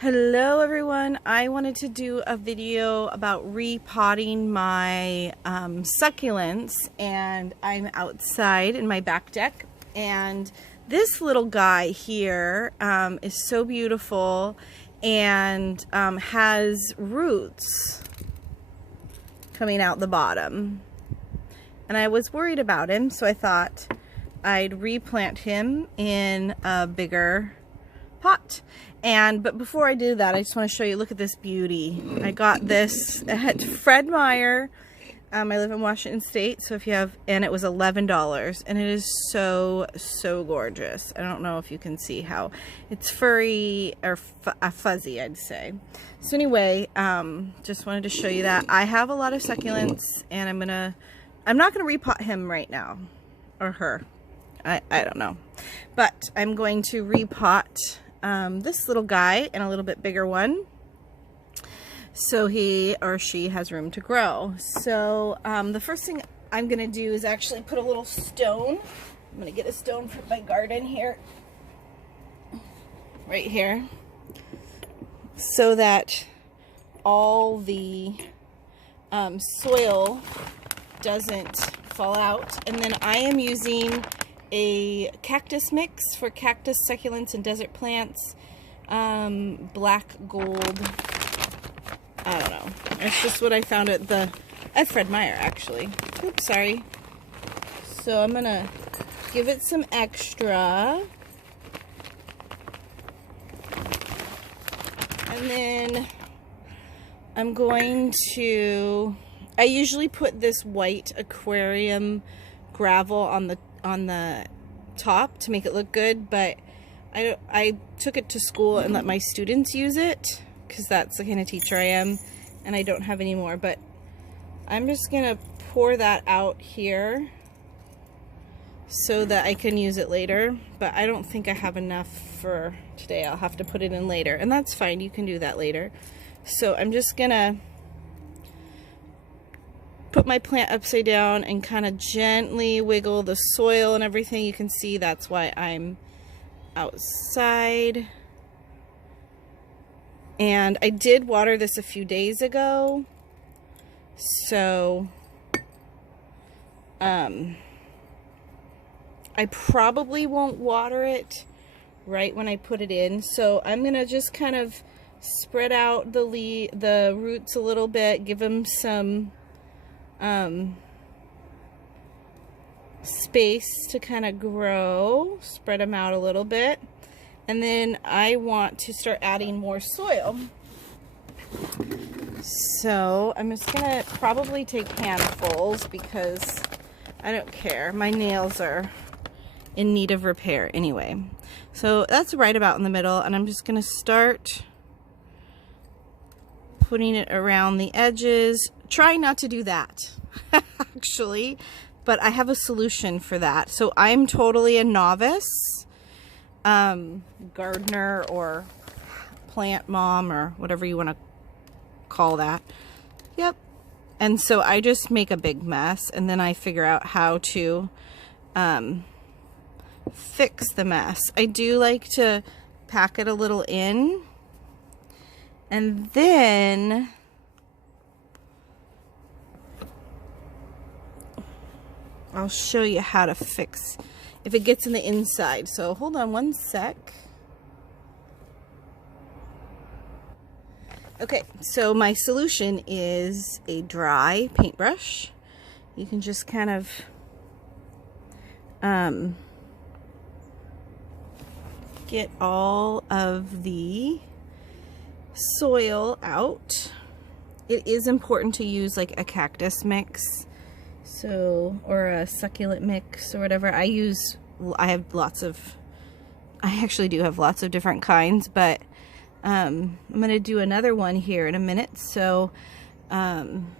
Hello everyone, I wanted to do a video about repotting my succulents, and I'm outside in my back deck, and this little guy here is so beautiful and has roots coming out the bottom, and I was worried about him, so I thought I'd replant him in a bigger pot. But before I do that, I just want to show you, look at this beauty. I got this at Fred Meyer. I live in Washington State, so if you have, and it was $11, and it is so gorgeous. I don't know if you can see how it's furry or fuzzy, I'd say. So anyway, just wanted to show you that. I have a lot of succulents, and I'm not gonna repot him right now, or her. I don't know, but I'm going to repot this little guy and a little bit bigger one, so he or she has room to grow. So the first thing I'm gonna do is actually put a little stone. I'm gonna get a stone from my garden here, right here, so that all the soil doesn't fall out. And then I am using a cactus mix for cactus, succulents, and desert plants. Black gold. I don't know. It's just what I found at Fred Meyer, actually. Oops, sorry. So I'm gonna give it some extra. And then I'm going to, I usually put this white aquarium gravel on the top to make it look good, but I took it to school and let my students use it because that's the kind of teacher I am, and I don't have any more. But I'm just gonna pour that out here so that I can use it later, but I don't think I have enough for today. I'll have to put it in later, and that's fine, you can do that later. So I'm just gonna put my plant upside down and kind of gently wiggle the soil and everything. You can see that's why I'm outside. And I did water this a few days ago, so I probably won't water it right when I put it in. So I'm gonna just kind of spread out the roots a little bit, give them some space to kind of grow, spread them out a little bit, and then I want to start adding more soil. So I'm just gonna probably take handfuls because I don't care. My nails are in need of repair anyway. So that's right about in the middle, and I'm just gonna start putting it around the edges. Try not to do that, actually, but I have a solution for that. So I'm totally a novice gardener or plant mom or whatever you want to call that. Yep. And so I just make a big mess, and then I figure out how to fix the mess. I do like to pack it a little in, and then I'll show you how to fix if it gets in the inside. So hold on one sec. Okay, so my solution is a dry paintbrush. You can just kind of get all of the soil out. It is important to use like a cactus mix, so, or a succulent mix or whatever. I actually do have lots of different kinds, but I'm gonna do another one here in a minute. So and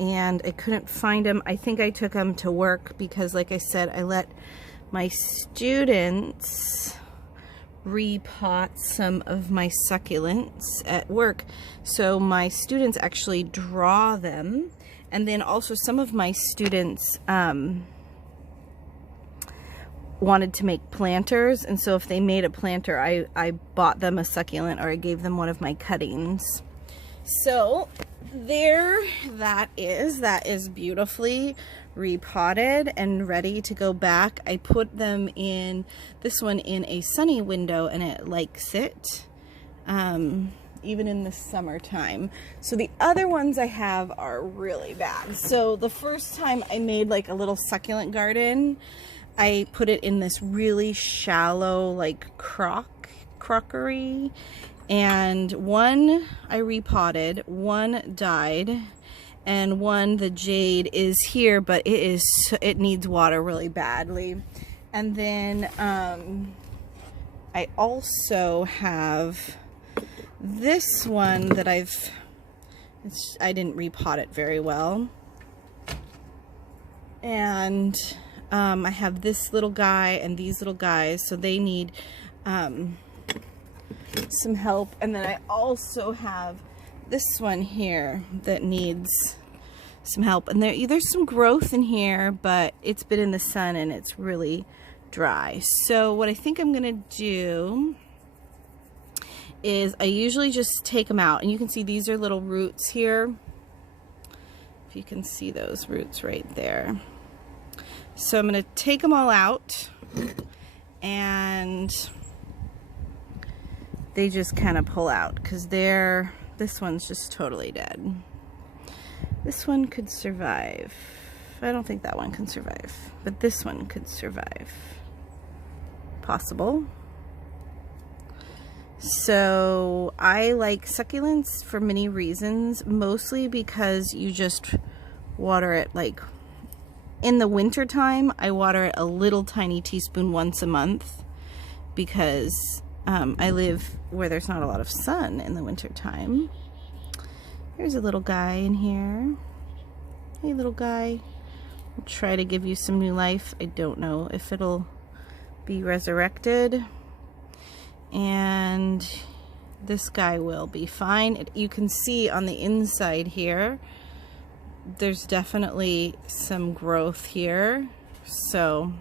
I couldn't find them. I think I took them to work because, like I said, I let my students repot some of my succulents at work. So my students actually draw them, and then also some of my students wanted to make planters, and so if they made a planter, I bought them a succulent, or I gave them one of my cuttings. So there that is beautifully repotted and ready to go back. I put them in, this one in a sunny window, and it likes it, even in the summertime. So the other ones I have are really bad. So the first time I made like a little succulent garden, I put it in this really shallow like crockery, and one I repotted, one died, and one, the jade, is here, but it needs water really badly. And then I also have this one that I didn't repot it very well, and I have this little guy and these little guys, so they need some help. And then I also have this one here that needs some help, and there's some growth in here, but it's been in the sun and it's really dry. So what I think I'm gonna do is I usually just take them out, and you can see these are little roots here, if you can see those roots right there. So I'm going to take them all out, and they just kind of pull out, because this one's just totally dead. This one could survive. I don't think that one can survive, but this one could survive. Possible. So I like succulents for many reasons, mostly because you just water it like in the winter time. I water it a little tiny teaspoon once a month, because I live where there's not a lot of sun in the winter time. There's a little guy in here. Hey, little guy. I'll try to give you some new life. I don't know if it'll be resurrected. And this guy will be fine. You can see on the inside here, there's definitely some growth here, so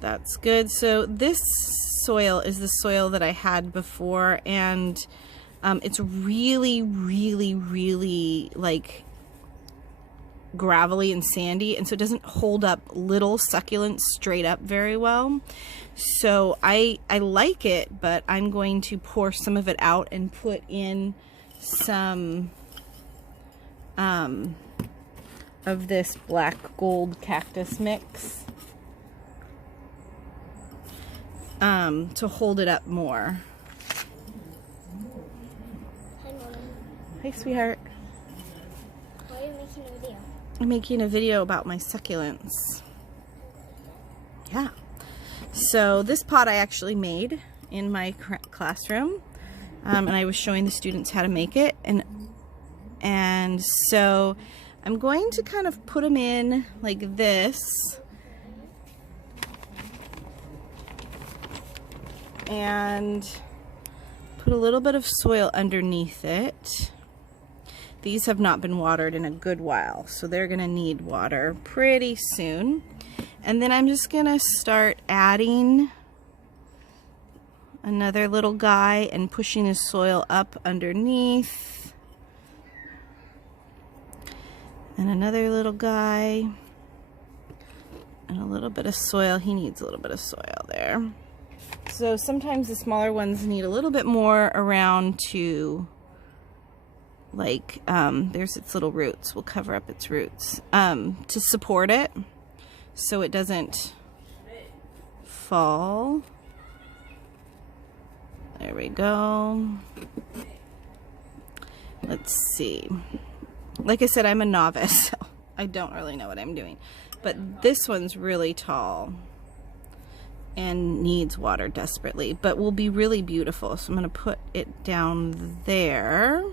that's good. So this soil is the soil that I had before, and it's really like gravelly and sandy, and so it doesn't hold up little succulents straight up very well. So I like it, but I'm going to pour some of it out and put in some of this black gold cactus mix to hold it up more. Hi, Mom. Hi, sweetheart. Why are you making a video? I'm making a video about my succulents. Yeah. So this pot I actually made in my classroom, and I was showing the students how to make it, and so I'm going to kind of put them in like this, and put a little bit of soil underneath it. These have not been watered in a good while, so they're gonna need water pretty soon. And then I'm just gonna start adding another little guy and pushing his soil up underneath. And another little guy. And a little bit of soil. He needs a little bit of soil there. So sometimes the smaller ones need a little bit more around to, like, there's its little roots. We'll cover up its roots to support it, so it doesn't fall. There we go. Let's see. Like I said, I'm a novice, so I don't really know what I'm doing. But this one's really tall and needs water desperately, but will be really beautiful. So I'm going to put it down there.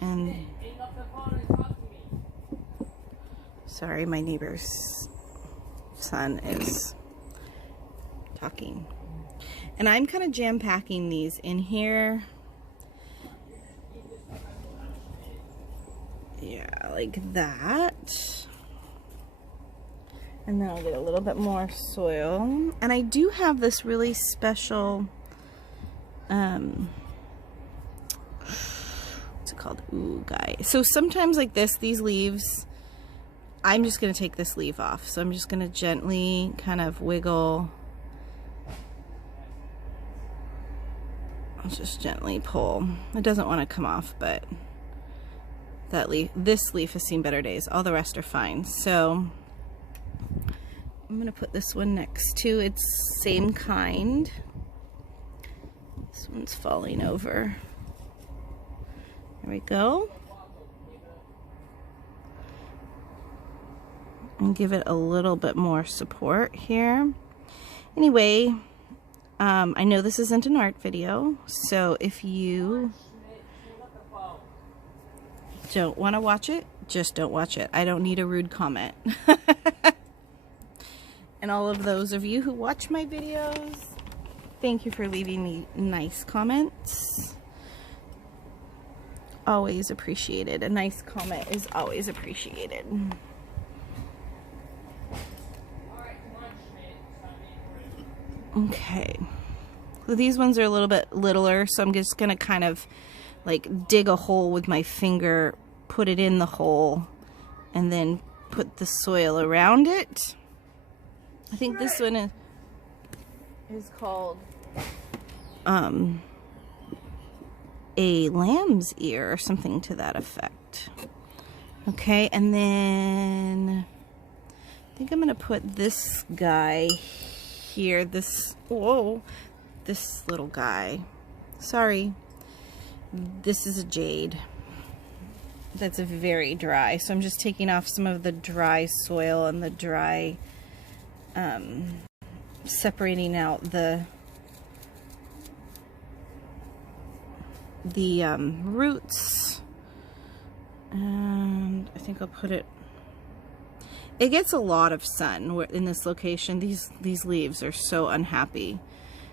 And sorry, my neighbor's son is talking. And I'm kind of jam-packing these in here. Yeah, like that. And then I'll get a little bit more soil. And I do have this really special, what's it called? Ooh, guy. So sometimes like this, these leaves, I'm just going to take this leaf off. So I'm just going to gently kind of wiggle. I'll just gently pull. It doesn't want to come off, but that leaf, this leaf has seen better days. All the rest are fine. So I'm going to put this one next to its same kind. This one's falling over. There we go. And give it a little bit more support here. Anyway, I know this isn't an art video, so if you don't want to watch it, just don't watch it. I don't need a rude comment. And all of those of you who watch my videos, thank you for leaving me nice comments. Always appreciated. A nice comment is always appreciated. Okay. So these ones are a little bit littler, so I'm just gonna kind of like dig a hole with my finger, put it in the hole, and then put the soil around it. I think this one is called a lamb's ear or something to that effect. Okay, and then I think I'm gonna put this guy here, this little guy. Sorry, this is a jade that's very dry, so I'm just taking off some of the dry soil and the dry, separating out the roots. And I think I'll put it, it gets a lot of sun in this location. These leaves are so unhappy.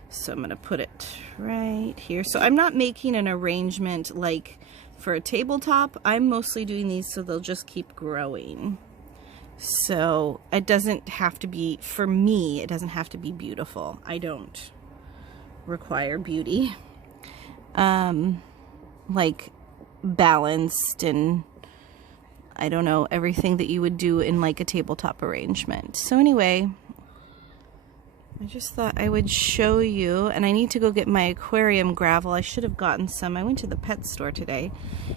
So I'm going to put it right here. So I'm not making an arrangement like for a tabletop. I'm mostly doing these so they'll just keep growing. So it doesn't have to be, for me, it doesn't have to be beautiful. I don't require beauty. Like balanced and I don't know, everything that you would do in like a tabletop arrangement. So anyway, I just thought I would show you, and I need to go get my aquarium gravel. I should have gotten some. I went to the pet store today.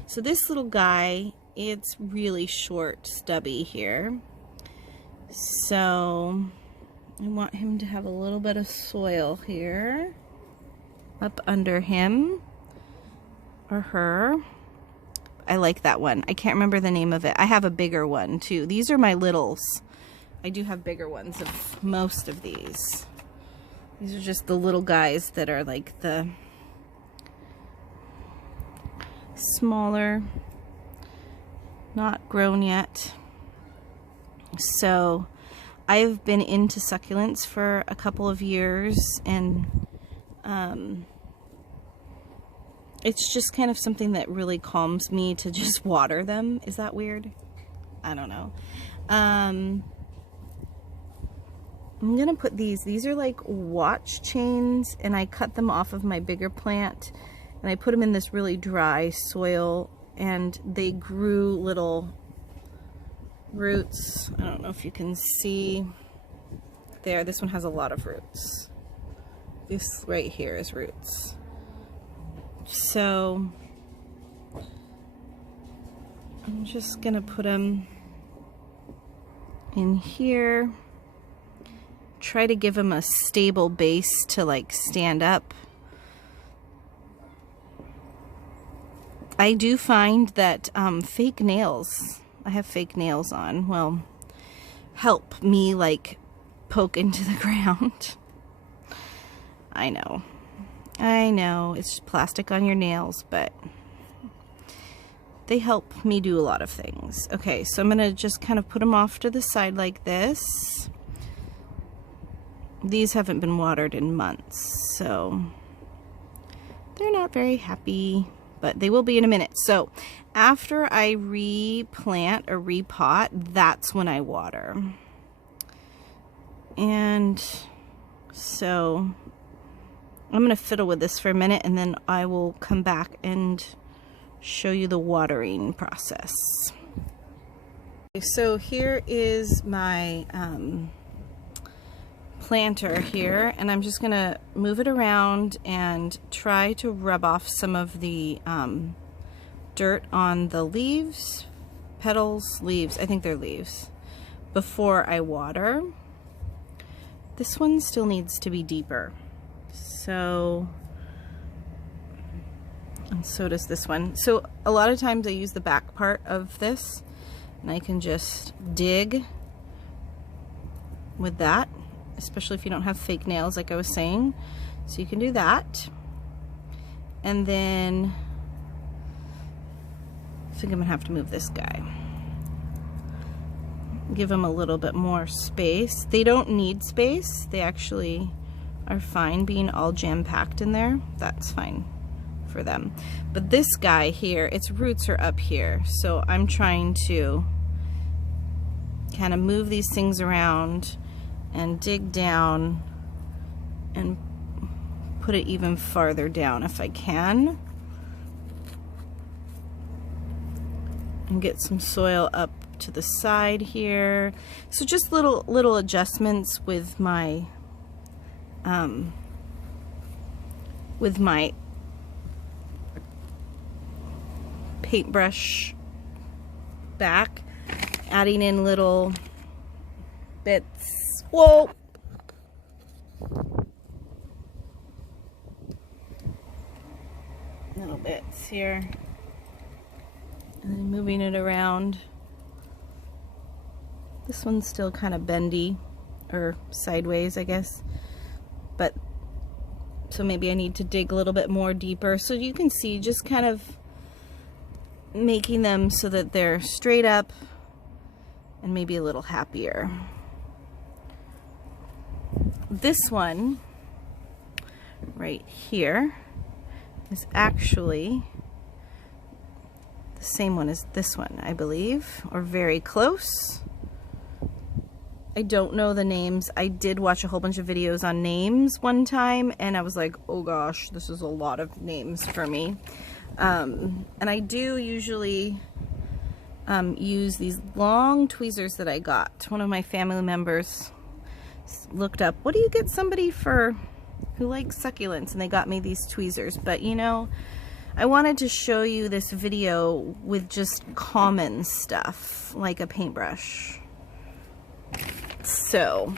So this little guy, it's really short, stubby here. So I want him to have a little bit of soil here up under him or her. I like that one. I can't remember the name of it. I have a bigger one too. These are my littles. I do have bigger ones of most of these. These are just the little guys that are like the smaller, not grown yet. So I've been into succulents for a couple of years, and it's just kind of something that really calms me to just water them. Is that weird? I don't know. I'm gonna put these are like watch chains, and I cut them off of my bigger plant and I put them in this really dry soil, and they grew little roots. I don't know if you can see there. This one has a lot of roots. This right here is roots. So I'm just gonna put them in here, try to give them a stable base to like stand up. I do find that fake nails, I have fake nails on, well, help me like poke into the ground. I know, it's plastic on your nails, but they help me do a lot of things. Okay, so I'm gonna just kind of put them off to the side like this. These haven't been watered in months, so they're not very happy, but they will be in a minute. So after I replant or repot, that's when I water. And so I'm going to fiddle with this for a minute, and then I will come back and show you the watering process. So here is my planter here, and I'm just going to move it around and try to rub off some of the dirt on the leaves, petals, leaves, I think they're leaves, before I water. This one still needs to be deeper. So, and so does this one. So a lot of times I use the back part of this, and I can just dig with that, especially if you don't have fake nails like I was saying. So you can do that. And then I think I'm gonna have to move this guy. Give them a little bit more space. They don't need space. They actually are fine being all jam-packed in there. That's fine for them. But this guy here, its roots are up here. So I'm trying to kind of move these things around and dig down and put it even farther down if I can. And get some soil up to the side here. So just little adjustments with my paintbrush back, adding in little bits. Whoa! Little bits here. And then moving it around. This one's still kind of bendy, or sideways, I guess. But, so maybe I need to dig a little bit more deeper. So you can see, just kind of making them so that they're straight up and maybe a little happier. This one, right here, is actually the same one as this one, I believe, or very close. I don't know the names. I did watch a whole bunch of videos on names one time, and I was like, oh gosh, this is a lot of names for me. And I do usually use these long tweezers that I got. One of my family members looked up, what do you get somebody for who likes succulents? And they got me these tweezers. But you know, I wanted to show you this video with just common stuff, like a paintbrush. So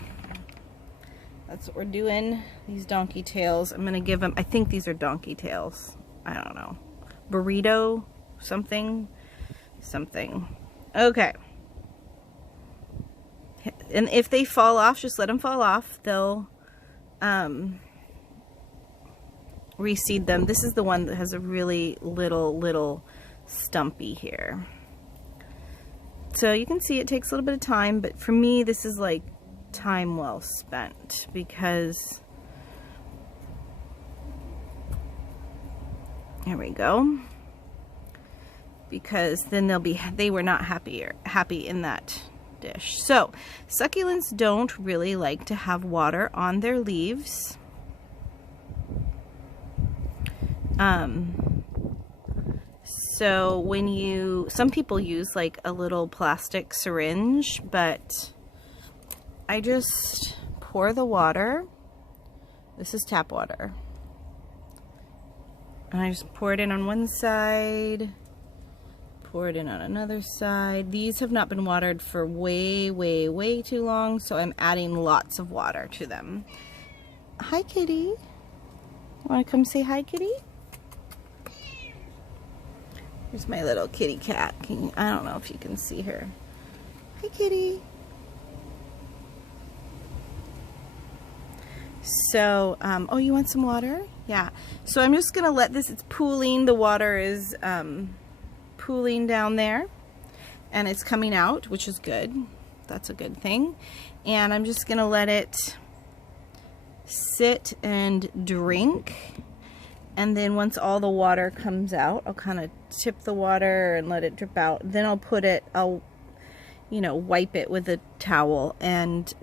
that's what we're doing. These donkey tails, I'm gonna give them, I think these are donkey tails. I don't know. Burrito, something. Okay. And if they fall off, just let them fall off. They'll reseed them. This is the one that has a really little stumpy here. So you can see it takes a little bit of time, but for me this is like time well spent, because there we go. Because then they were not happy in that dish. So succulents don't really like to have water on their leaves. So when some people use like a little plastic syringe, but I just pour the water. This is tap water. And I just pour it in on one side, pour it in on another side. These have not been watered for way too long, so I'm adding lots of water to them. Hi, kitty. Want to come say hi, kitty? Here's my little kitty cat. I don't know if you can see her. Hi, kitty. So, oh, you want some water? Yeah. So I'm just gonna let this, it's pooling, the water is pooling down there, and it's coming out, which is good. That's a good thing. And I'm just gonna let it sit and drink. And then once all the water comes out, I'll kind of tip the water and let it drip out. Then I'll you know, wipe it with a towel and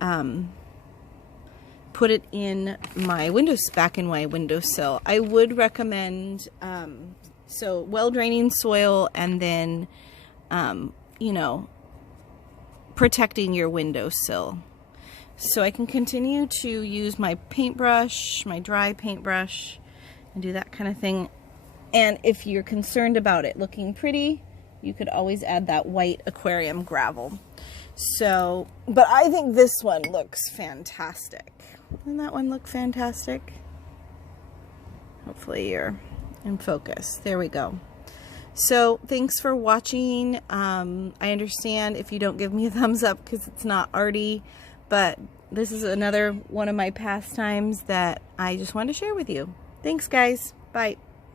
put it in my back in my windowsill. I would recommend, so well draining soil, and then, you know, protecting your windowsill. So I can continue to use my paintbrush, my dry paintbrush, and do that kind of thing. And if you're concerned about it looking pretty, you could always add that white aquarium gravel. So, but I think this one looks fantastic. Doesn't that one look fantastic? Hopefully you're in focus. There we go. So thanks for watching. I understand if you don't give me a thumbs up because it's not arty, but this is another one of my pastimes that I just wanted to share with you. Thanks, guys. Bye.